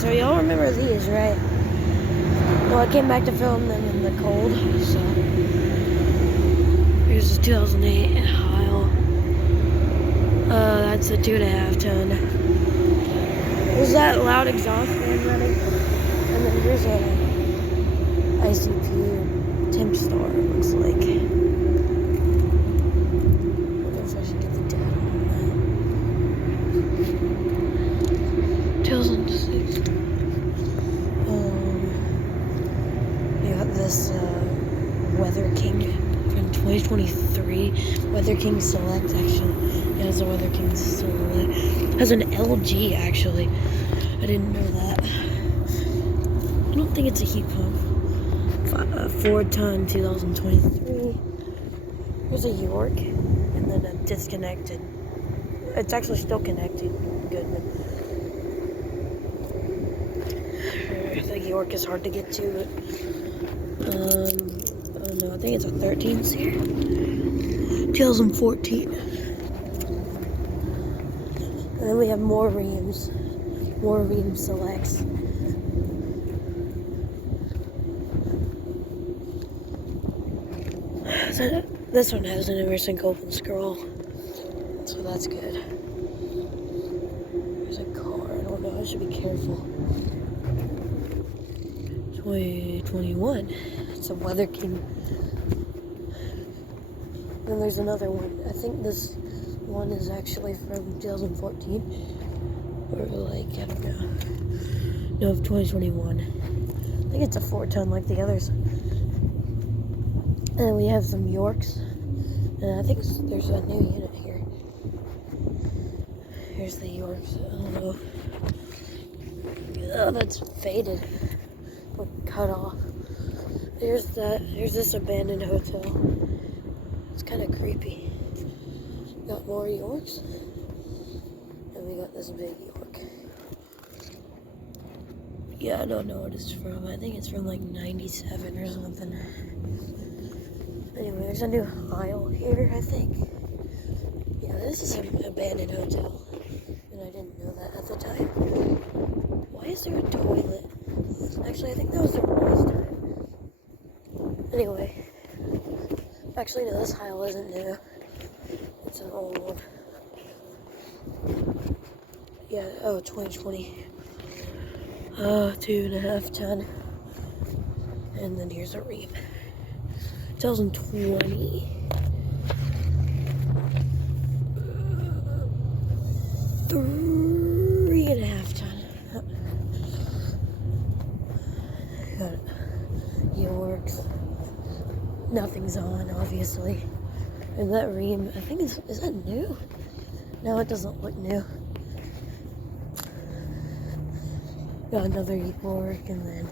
so y'all remember these, right? Well, I came back to film them in the cold, so here's the 2008 Hvac. That's a 2.5 ton. There's that loud exhaust fan running, and then here's a ICP temp star, it looks like. I wonder if I should get the data on that. 2006. You got this Weather King from 2023. Weather King Select, actually. Yeah, it's a Weather King Select. It has an LG, actually. I didn't know that. I don't think it's a heat pump. 4-ton 2023. Here's a York, and then a disconnected. It's actually still connected. Goodman. The York is hard to get to, but I don't know. I think it's a 13 seer. 2014. And then we have more reams selects. So this one has an inversing open scroll, so that's good. There's a car. I don't know. I should be careful. 2021. It's a Weather King. Then there's another one. I think this one is actually from 2014. Or like, I don't know. No, 2021. I think it's a 4-ton like the others. And then we have some Yorks. And I think there's a new unit here. Here's the Yorks. I don't know. Oh, that's faded. Cut off. Here's this abandoned hotel. It's kind of creepy. Got more Yorks. And we got this big York. Yeah, I don't know what it's from. I think it's from like 97 or something. Anyway, there's a new aisle here, I think. Yeah, this is an abandoned hotel. And I didn't know that at the time. Why is there a toilet? Actually, I think that was the last time. Anyway. Actually, no, this aisle isn't new. It's an old one. Yeah, oh, 2020. 2.5 ton. And then here's a ream. 2020. 3.5 ton. Got Yorks. Nothing's on, obviously. And that ream, I think is that new? No, it doesn't look new. Got another York, and then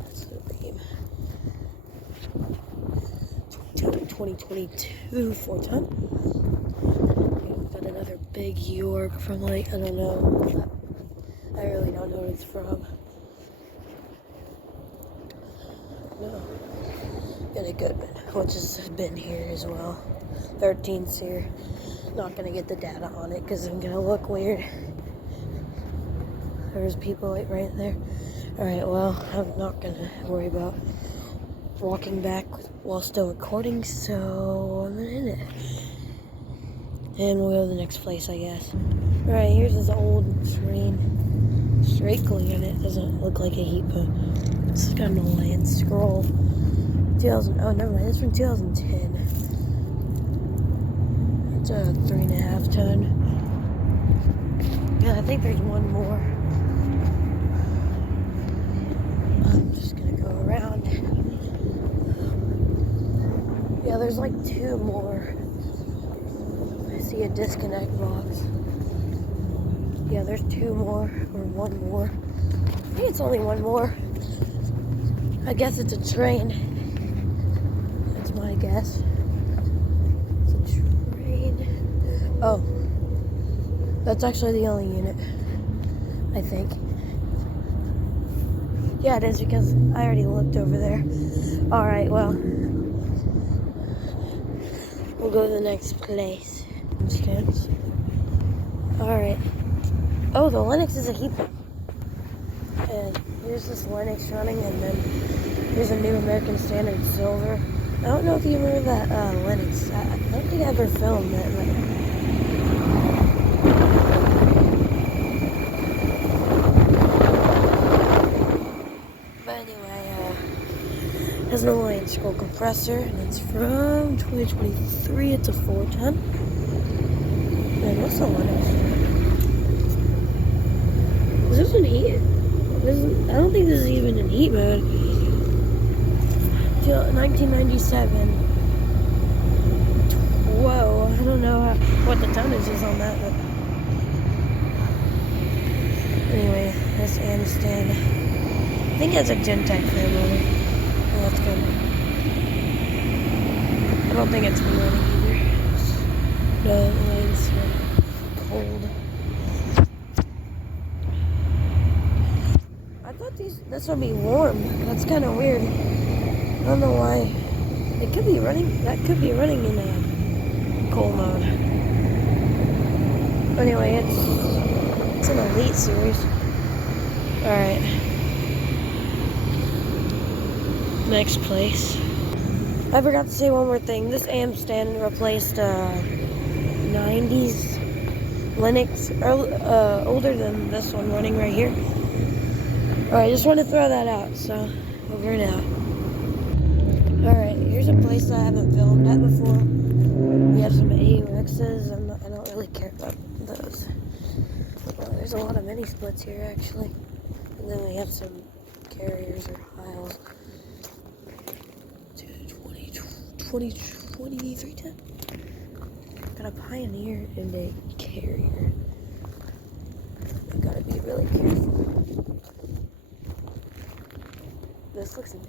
that's the ream. 2022 4-ton. Got another big York from like, I don't know. I really don't know what it's from. No. Got a Goodman, which has been here as well. 13 seer. Not gonna get the data on it because I'm gonna look weird. There's people right there. Alright, well, I'm not gonna worry about walking back while still recording, so I'm gonna end it. And we'll go to the next place, I guess. Alright, here's this old screen. Straight unit. Doesn't look like a heat pump. This is kind of land scroll. 2000. Oh, never mind. It's from 2010. It's a 3.5 ton. Yeah, I think there's one more. I'm just gonna go around. Yeah, there's like 2 more. I see a disconnect box. Yeah, there's 2 more, or 1 more. I think it's only 1 more. I guess it's a train. That's my guess. It's a train. Oh. That's actually the only unit, I think. Yeah, it is because I already looked over there. Alright, well. We'll go to the next place. Alright. Oh, the Linux is a heat map. And here's this Linux running, and then here's a new American Standard Silver. I don't know if you remember that Linux. I don't think I ever filmed that. But anyway, it has an Alliance scroll compressor, and it's from 2023. It's a 410. And what's the Linux? Is this in heat? I don't think this is even in heat mode. Till 1997. Whoa, I don't know what the tonnage is on that, but anyway, that's Amstrad. I think it has a Gentech fan on it. Oh, that's good. I don't think it's been running either. No, it's cold. I thought this would be warm. That's kind of weird. I don't know why. It could be running. That could be running in a cold mode. Anyway, it's an Elite series. All right. Next place. I forgot to say one more thing. This Amstrad replaced 90s Linux, older than this one running right here. Alright, just want to throw that out, so over and out. Alright, here's a place I haven't filmed at before. We have some AUXs, I don't really care about those. There's a lot of mini splits here actually. And then we have some carriers or Hiles. 310. Got a Pioneer and a Carrier. I gotta be really careful. This looks newer.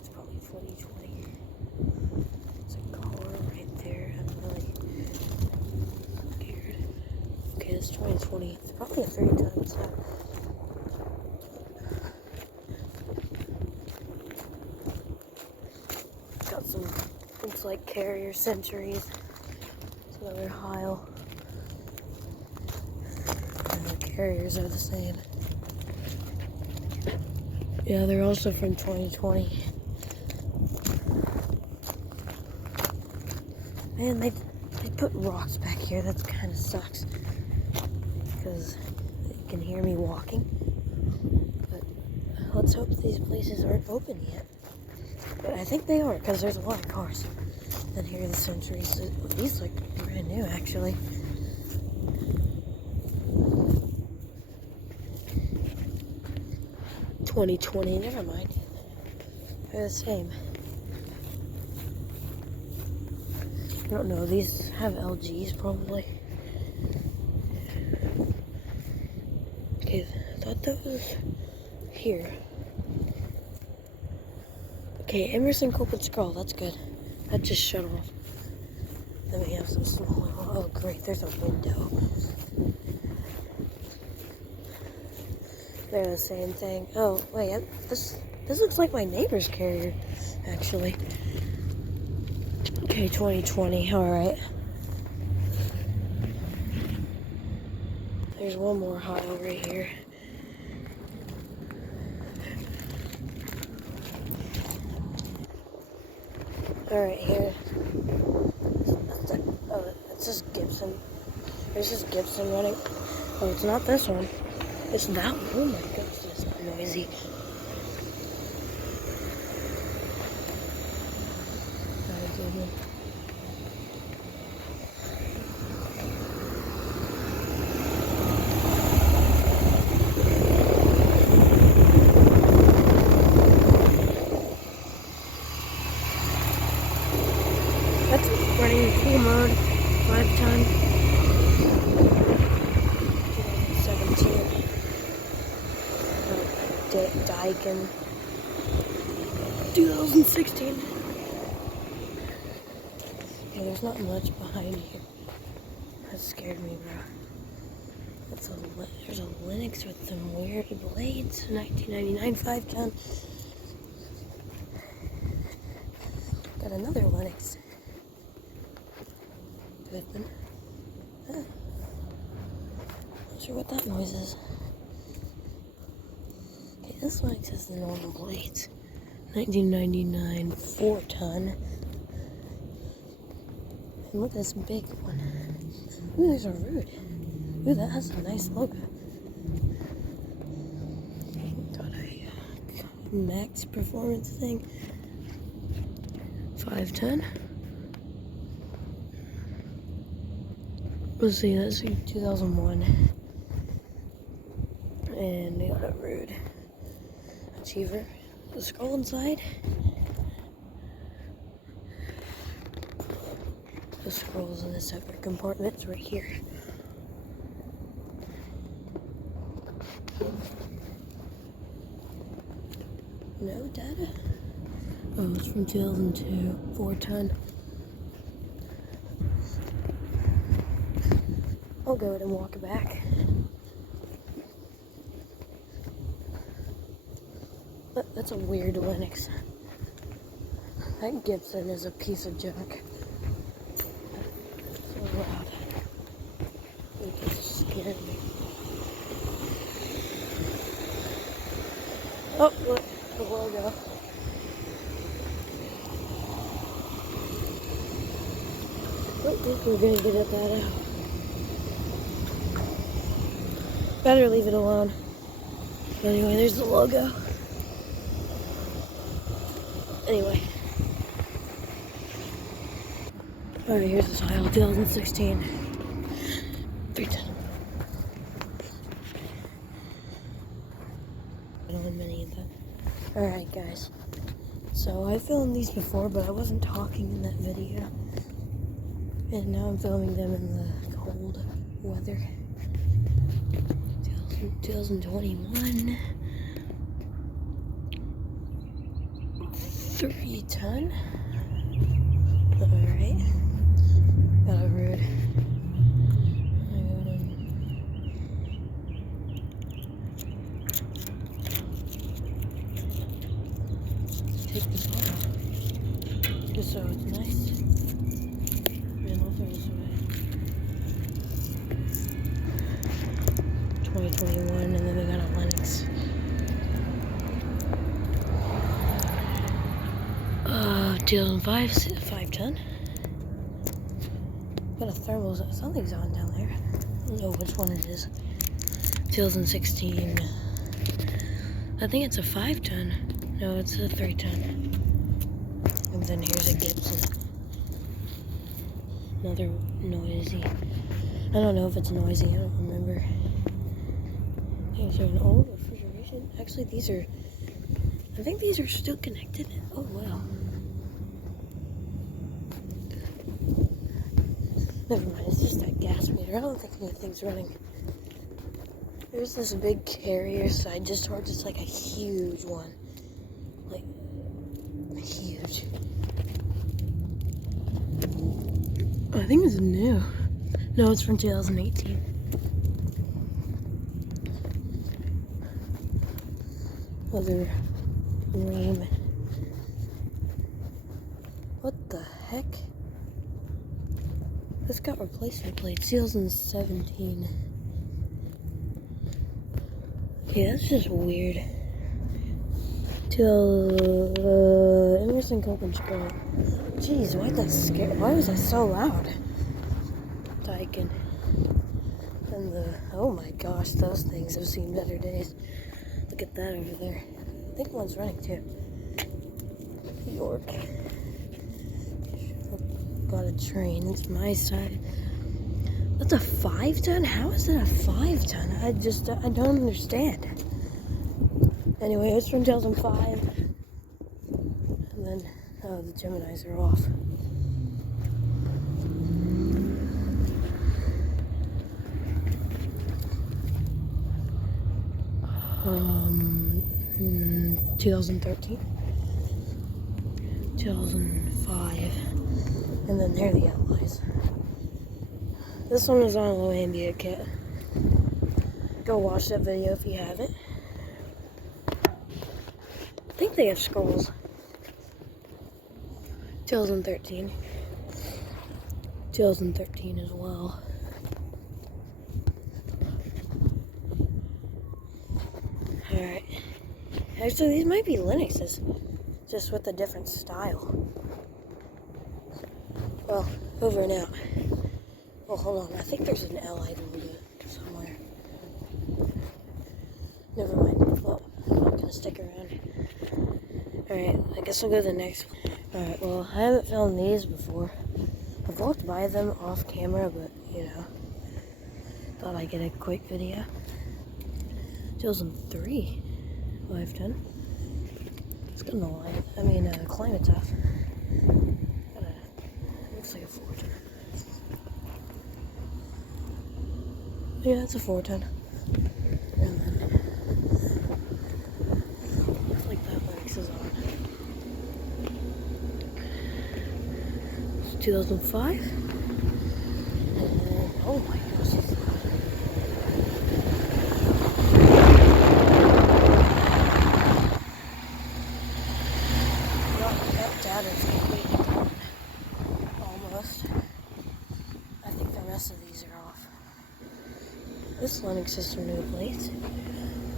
It's probably 2020. It's a car right there. I'm really scared. Okay, it's 2020. It's probably a 310. So. Got some, looks like Carrier Centuries. It's another Heil. And the Carriers are the same. Yeah, they're also from 2020. Man, they put rocks back here. That kind of sucks. Because they can hear me walking. But let's hope these places aren't open yet. But I think they are, because there's a lot of cars. And here are the Centuries. These look brand new, actually. $2020, never mind. They're the same. I don't know, these have LGs probably. Okay, I thought that was here. Okay, Emerson Copeland Scroll, that's good. That just shut off. Then we have some smaller ones. Oh great, there's a window. They're the same thing. Oh, wait, this looks like my neighbor's Carrier, actually. Okay, 2020, alright. There's one more Heil right here. Alright, here. That's just Gibson. There's just Gibson running. Oh, it's not this one. It's that one. Oh my gosh, it's noisy. That's running cool mode, 5-ton. 2017. Daikin. 2016. Yeah, there's not much behind here. That scared me, bro. There's a Linux with some weird blades. 1999 5-ton. Got another Linux. Good one. Huh. sure what that noise is. Okay, this Hvac has the normal plates. 1999 4-ton. And look at this big one. Ooh, there's a root. Ooh, that has a nice logo. Got a Max performance thing. 5-ton. Let's see, that's 2001. And we got a root achiever. The scroll inside. The scroll's in a separate compartment. It's right here. No data? Oh, it's from 2002. 4-ton. I'll go ahead and walk it back. That's a weird Linux. That Gibson is a piece of junk. So loud. It just scared me. Oh, look, the logo. Oh, we're gonna get that out. Better leave it alone. But anyway, there's the logo. Anyway. Alright, here's the tile, 2016. 3-ton. I don't have many of them. Alright, guys. So I filmed these before, but I wasn't talking in that video. And now I'm filming them in the cold weather. 2021. 3-ton. Alright. Got a root. Take this off. Just so it's nice. And I'll throw this away. 2021, and then we got a Linux. 2005, 5-ton. Got a thermal, something's on down there. I don't know which one it is. 2016. I think it's a 5-ton. No, it's a 3-ton. And then here's a Gibson. Another noisy. I don't know if it's noisy, I don't remember. These are an old refrigeration. Actually, I think these are still connected. Oh, wow. Never mind, it's just that gas meter. I don't think anything's running. There's this big carrier side just towards, it's like a huge one. Like, huge. I think it's new. No, it's from 2018. Other ream. What the heck? This got replacement plates. 2017. Okay, that's just weird. Emerson Copeland Scroll. Jeez, why was that so loud? Daikin. And oh my gosh, those things have seen better days. Look at that over there. I think one's running too. York. Got a train. It's my side. That's a 5-ton? How is that a 5-ton? I don't understand. Anyway, it's from 2005. And then, oh, the Geminis are off. Um, 2013. 2005. And then there are the allies. This one is on a low ambient kit. Go watch that video if you haven't. I think they have scrolls. 2013. 2013 as well. Actually, these might be Linuxes, just with a different style. Well, over and out. Well, hold on. I think there's an Allied logo somewhere. Never mind. Well, I'm not gonna stick around. Alright, I guess we'll go to the next one. Alright, well, I haven't filmed these before. I've walked by them off camera, but, you know, thought I'd get a quick video. 2003 lifetime. It's got no light. I mean, climate tough. Looks like a 410. Yeah, it's a 410. And then, looks like that Linux is on. It's 2005. And, oh my gosh. That data's completely gone. Almost. I think the rest of these are off. This Linux is some new plates.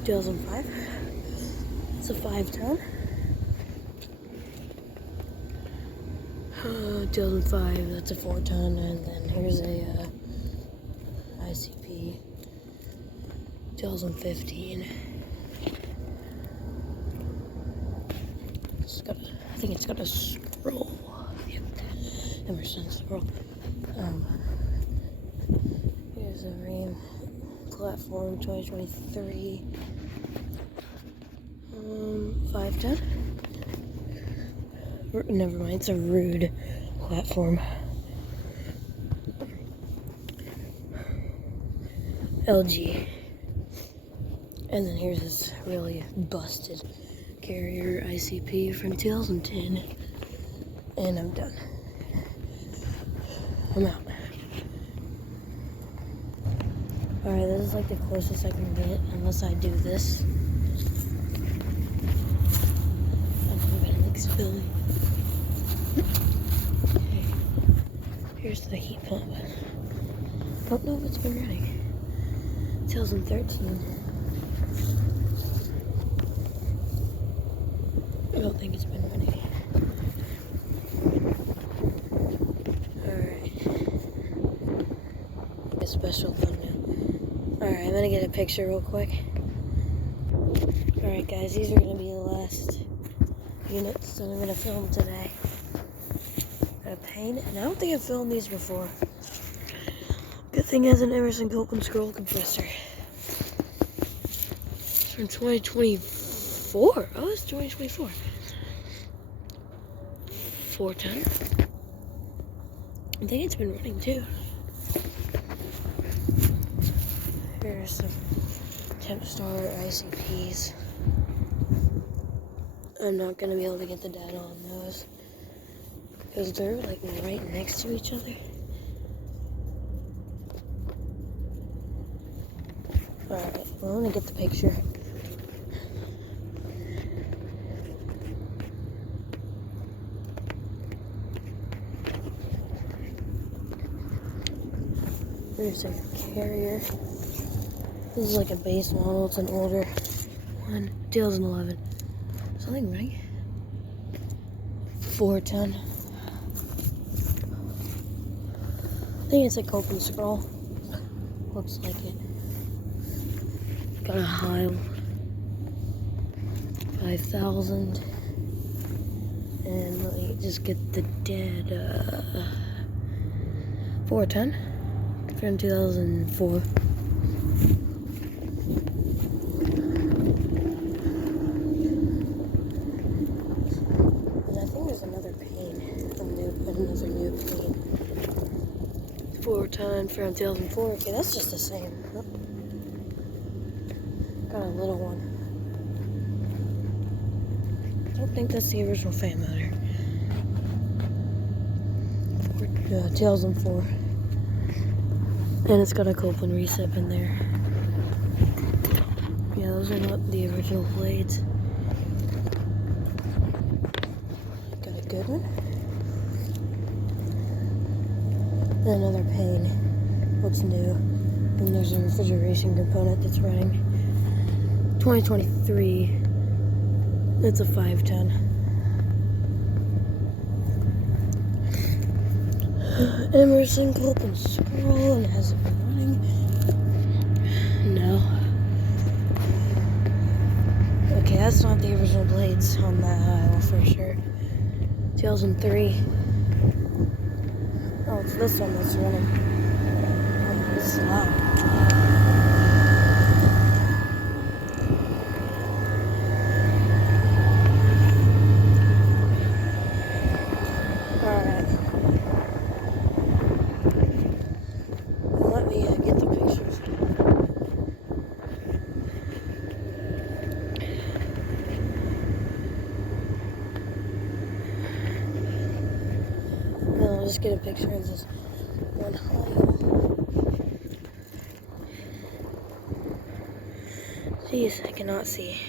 2005. It's a 5-ton. 2005, that's a 4-ton, and then here's a ICP. 2015. I think it's got a scroll. Yep. Emerson scroll. Here's a RAM platform 2023. 510. Never mind, it's a rude platform. LG. And then here's this really busted carrier ICP from 2010. And I'm done. I'm out. Alright, this is like the closest I can get, unless I do this. I'm gonna mix Billy. Okay. Here's the heat pump. Don't know if it's been running. 2013. I don't think it's been running. Alright. A special thumbnail. Alright, I'm gonna get a picture real quick. Alright guys, these are gonna be the last units that I'm gonna film today. Got a pane, and I don't think I've filmed these before. Good thing it has an Emerson open scroll compressor. It's from 2024. Oh, it's 2024. 410. I think it's been running too. Here's some temp star ICPs. I'm not gonna be able to get the data on those because they're like right next to each other. Alright, well, I'm gonna get the picture. There's a carrier. This is like a base model. It's an older one. 2011. Something running. 410. I think it's a open scroll. Looks like it. Got a high 5,000. And let me just get the dead 410 from 2004. And I think there's another pane, another new pane. 410 from 2004. Okay, that's just the same. Got a little one. I don't think that's the original fan motor. 2004. And it's got a Copeland recip in there. Yeah, those are not the original blades. Got a good one. And another pane. Looks new. And there's a refrigeration component that's running. 2023. It's a 510. Emerson Group and scroll, and has it been running? No. Okay, that's not the original blades on that aisle for sure. 2003. Oh, it's this one that's running. Oh, this is loud. Alright. Let me get the pictures. No, I'll just get a picture of this one aisle. Jeez, I cannot see.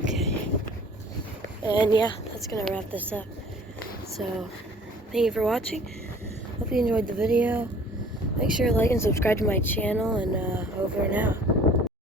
Okay. And yeah, that's gonna wrap this up. So, thank you for watching. Hope you enjoyed the video. Make sure to like and subscribe to my channel, and over and out.